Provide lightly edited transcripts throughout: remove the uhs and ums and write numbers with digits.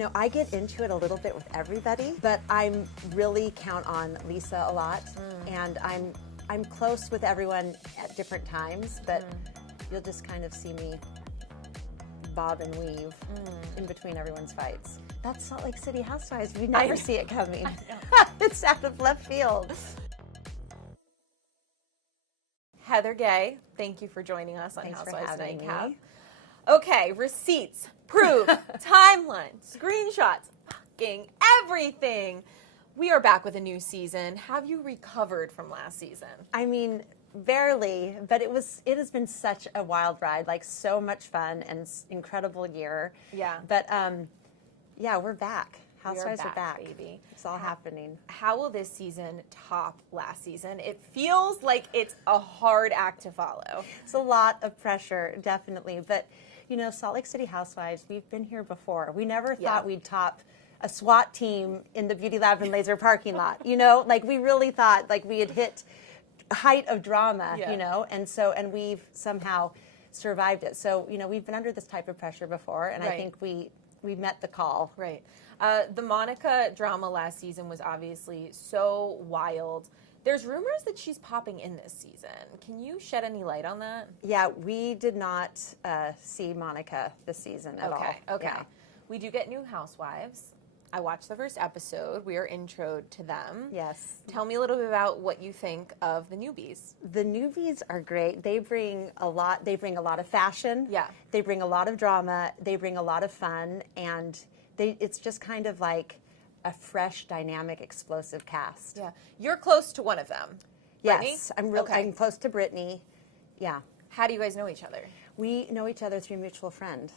You know, I get into it a little bit with everybody, but I'm really count on Lisa a lot, and I'm close with everyone at different times, but you'll just kind of see me bob and weave in between everyone's fights. That's Salt Lake City Housewives. You never see it coming. It's out of left field. Heather Gay, thank you for joining us on Thanks Housewives for having Nightcap. me. Okay, receipts, proof, timeline, screenshots, fucking everything. We are back with a new season. Have you recovered from last season? I mean, barely, but it has been such a wild ride, like so much fun and incredible year. Yeah. But yeah, we're back. Housewives are back. Baby. It's all happening. How will this season top last season? It feels like it's a hard act to follow. It's a lot of pressure, definitely. But, you know, Salt Lake City Housewives, we've been here before. We never thought we'd top a SWAT team in the Beauty Lab and Laser parking lot. You know, like we really thought like we had hit height of drama, you know, and we've somehow survived it. So, you know, we've been under this type of pressure before, and I think we met the call. Right. The Monica drama last season was obviously so wild. There's rumors that she's popping in this season. Can you shed any light on that? Yeah, we did not see Monica this season at all. Okay. Yeah. We do get new housewives. I watched the first episode. We are introed to them. Yes. Tell me a little bit about what you think of the newbies. The newbies are great. They bring a lot. They bring a lot of fashion. Yeah. They bring a lot of drama. They bring a lot of fun, and it's just kind of like a fresh, dynamic, explosive cast. Yeah. You're close to one of them. Yes, Brittany? I'm close to Brittany. Yeah. How do you guys know each other? We know each other through a mutual friend.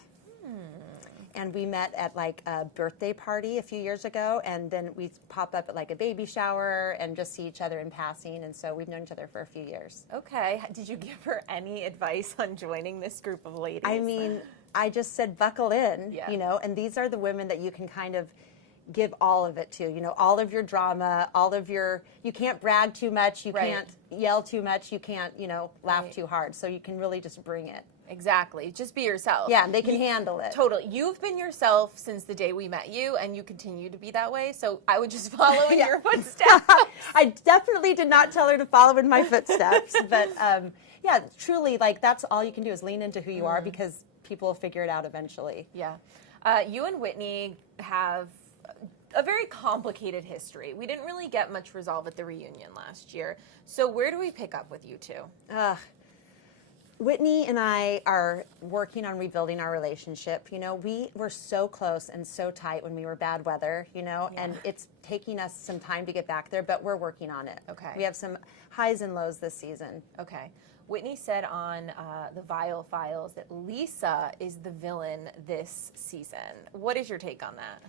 And we met at like a birthday party a few years ago, and then we pop up at like a baby shower and just see each other in passing, and so we've known each other for a few years. Okay. Did you give her any advice on joining this group of ladies? I mean, I just said buckle in, Yeah. you know, and these are the women that you can kind of give all of it to, you know, all of your drama, all of your, you can't brag too much, you can't yell too much, you can't, you know, laugh too hard, so you can really just bring it. Exactly. Just be yourself. Yeah, and they can handle it. Totally. You've been yourself since the day we met you, and you continue to be that way, so I would just follow in your footsteps. I definitely did not tell her to follow in my footsteps, but yeah, truly, like, that's all you can do is lean into who you are, because people will figure it out eventually. Yeah. You and Whitney have a very complicated history. We didn't really get much resolve at the reunion last year, so where do we pick up with you two? Whitney and I are working on rebuilding our relationship. You know, we were so close and so tight when we were bad weather, you know, and it's taking us some time to get back there, but we're working on it. Okay. We have some highs and lows this season. Okay. Whitney said on the Vile Files that Lisa is the villain this season. What is your take on that?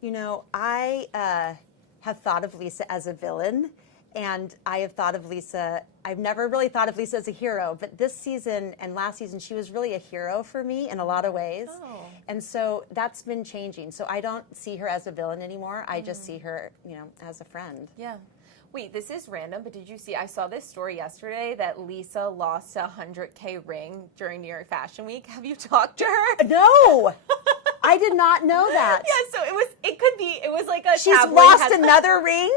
You know, I have thought of Lisa as a villain, and I have thought of Lisa, I've never really thought of Lisa as a hero, but this season and last season, she was really a hero for me in a lot of ways. Oh. And so that's been changing. So I don't see her as a villain anymore. I just see her, you know, as a friend. Yeah. Wait, this is random, but did you see, I saw this story yesterday that Lisa lost a $100K ring during New York Fashion Week. Have you talked to her? No! I did not know that. Yeah, so it was like a She's tabloid lost headline. another ring?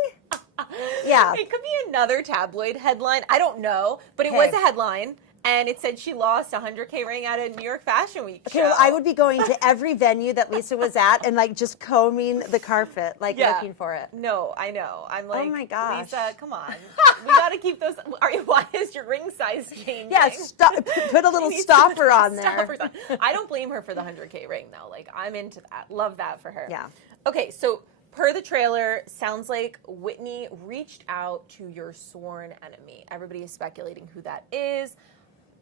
Yeah. It could be another tabloid headline. I don't know, but it Okay. was a headline, and it said she lost a $100K ring at a New York Fashion Week show. Okay, well, I would be going to every venue that Lisa was at and, like, just combing the carpet, like, looking for it. No, I know. I'm like, Oh, my gosh. Lisa, come on. We got to keep those. Why is your ring size changing? Yeah, put a little stopper on there. Stoppers on. I don't blame her for the $100K ring, though. Like, I'm into that. Love that for her. Yeah. Okay, so per the trailer, sounds like Whitney reached out to your sworn enemy. Everybody is speculating who that is.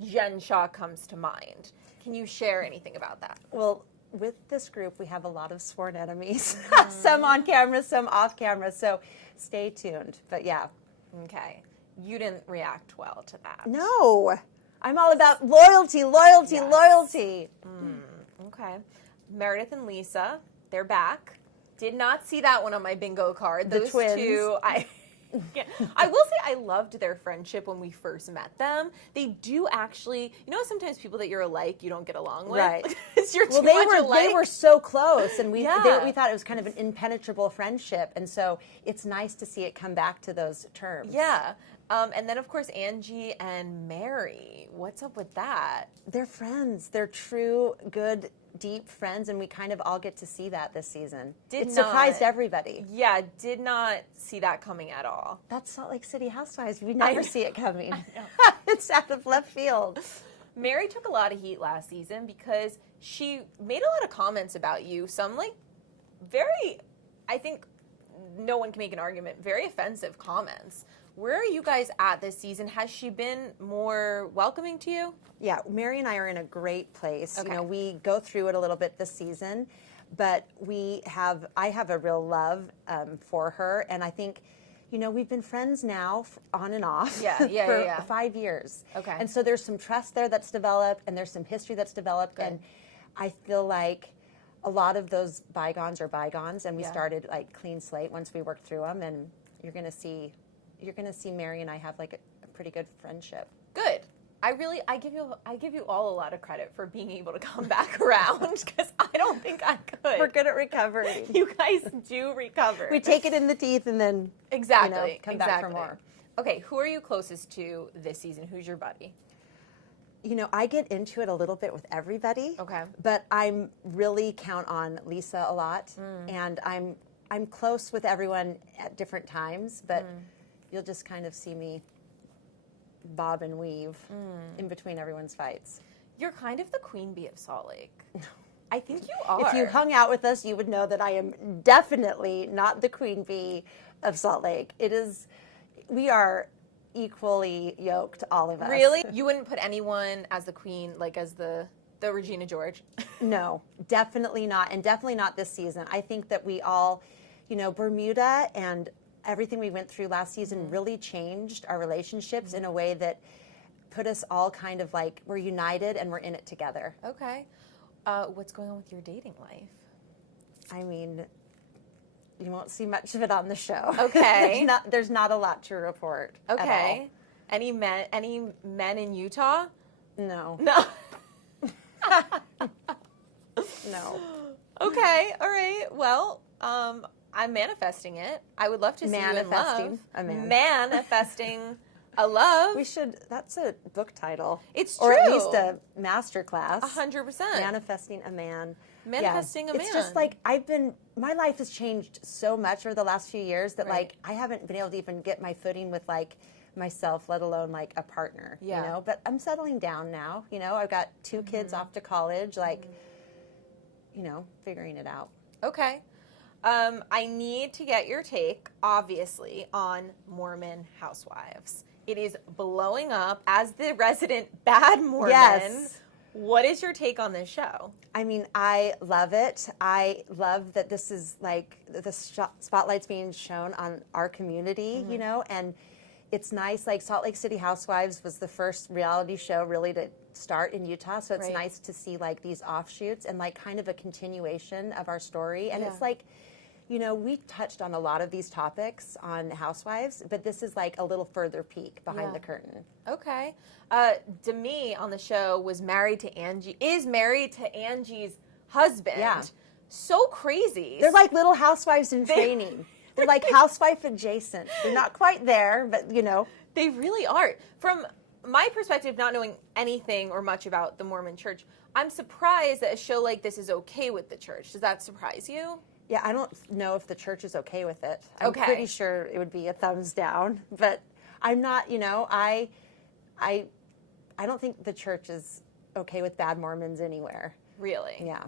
Jen Shaw comes to mind. Can you share anything about that? Well, with this group, we have a lot of sworn enemies. Some on camera, some off camera. So stay tuned. But yeah. Okay. You didn't react well to that. No. I'm all about loyalty, loyalty, loyalty. Okay. Meredith and Lisa, they're back. Did not see that one on my bingo card. The Those twins. two, I will say I loved their friendship when we first met them. They do actually, sometimes people that you're alike, you don't get along with. Right. You're too much alike. They were so close, and we thought it was kind of an impenetrable friendship, and so it's nice to see it come back to those terms. Yeah. And then, of course, Angie and Mary. What's up with that? They're friends. They're true, good, deep friends, and we kind of all get to see that this season. It surprised everybody. Yeah, did not see that coming at all. That's Salt Lake City Housewives. We never see it coming. It's out of left field. Mary took a lot of heat last season because she made a lot of comments about you. Some, very, I think no one can make an argument, very offensive comments. Where are you guys at this season? Has she been more welcoming to you? Yeah, Mary and I are in a great place. Okay. We go through it a little bit this season, but I have a real love for her, and I think, we've been friends now on and off for 5 years. Okay. And so there's some trust there that's developed, and there's some history that's developed, Good. and I feel like a lot of those bygones are bygones, and we started clean slate once we worked through them, and you're going to see Mary and I have a pretty good friendship. Good. I give you all a lot of credit for being able to come back around because I don't think I could. We're good at recovering. You guys do recover. We take it in the teeth and then come back for more. Okay, who are you closest to this season? Who's your buddy? I get into it a little bit with everybody. Okay. But I'm really count on Lisa a lot, and I'm close with everyone at different times, but you'll just kind of see me bob and weave in between everyone's fights. You're kind of the queen bee of Salt Lake. I think you are. If you hung out with us, you would know that I am definitely not the queen bee of Salt Lake. We are equally yoked, all of us. Really? You wouldn't put anyone as the queen, as the Regina George? No, definitely not, and definitely not this season. I think that we all, Bermuda and everything we went through last season really changed our relationships in a way that put us all kind of we're united and we're in it together. Okay. What's going on with your dating life? I mean, you won't see much of it on the show. Okay. There's not a lot to report. Okay. Any men in Utah? No. No. No. Okay. All right. Well, I'm manifesting it. I would love to see you in love. A man. Manifesting a love. That's a book title. It's true. Or at true. least a master class. 100%. Manifesting a man. Manifesting a man. It's just my life has changed so much over the last few years that I haven't been able to even get my footing with myself, let alone a partner, but I'm settling down now. I've got 2 kids off to college, figuring it out. Okay. I need to get your take, obviously, on Mormon Housewives. It is blowing up as the resident bad Mormon. Yes. What is your take on this show? I mean, I love it. I love that this is the spotlight's being shown on our community, and it's nice. Salt Lake City Housewives was the first reality show really to start in Utah, so it's nice to see these offshoots and kind of a continuation of our story. And it's we touched on a lot of these topics on Housewives, but this is a little further peek behind the curtain. Okay. Demi on the show is married to Angie's husband. Yeah. So crazy. They're like little housewives in training. They're housewife adjacent. They're not quite there, but They really are. From my perspective, not knowing anything or much about the Mormon church, I'm surprised that a show like this is okay with the church. Does that surprise you? Yeah, I don't know if the church is okay with it. I'm pretty sure it would be a thumbs down, but I'm not, I don't think the church is okay with bad Mormons anywhere. Really? Yeah.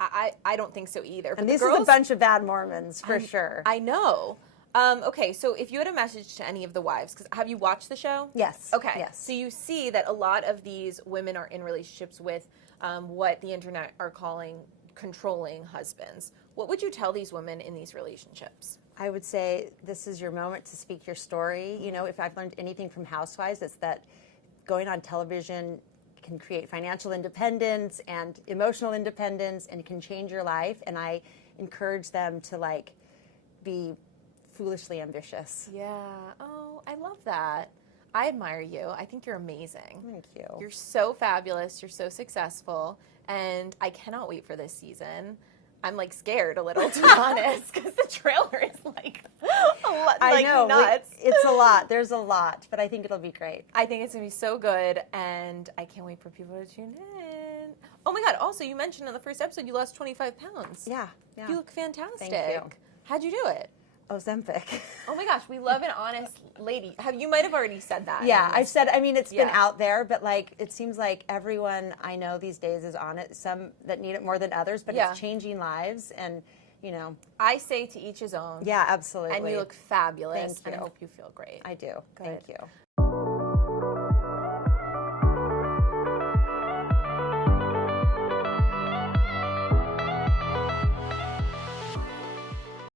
I don't think so either. But and this is a bunch of bad Mormons, for sure. I know. Okay, so if you had a message to any of the wives, because have you watched the show? Yes. Okay. Yes. So you see that a lot of these women are in relationships with what the internet are calling controlling husbands. What would you tell these women in these relationships? I would say this is your moment to speak your story. If I've learned anything from Housewives, it's that going on television can create financial independence and emotional independence and can change your life. And I encourage them to be foolishly ambitious. Yeah. Oh, I love that. I admire you. I think you're amazing. Thank you. You're so fabulous. You're so successful. And I cannot wait for this season. I'm like scared a little, to be honest, because the trailer is like, I know, nuts. It's a lot. There's a lot, but I think it'll be great. I think it's going to be so good, and I can't wait for people to tune in. Oh my God, also, you mentioned in the first episode you lost 25 pounds. Yeah. You look fantastic. Thank you. How'd you do it? Ozempic. Oh my gosh, we love an honest lady. You might have already said that. Yeah, I've said, I mean, it's been out there, but like, it seems like everyone I know these days is on it. Some that need it more than others, but it's changing lives, and, you know. I say to each his own. Yeah, absolutely. And you look fabulous. Thank you. And I hope you feel great. I do. Good. Thank you.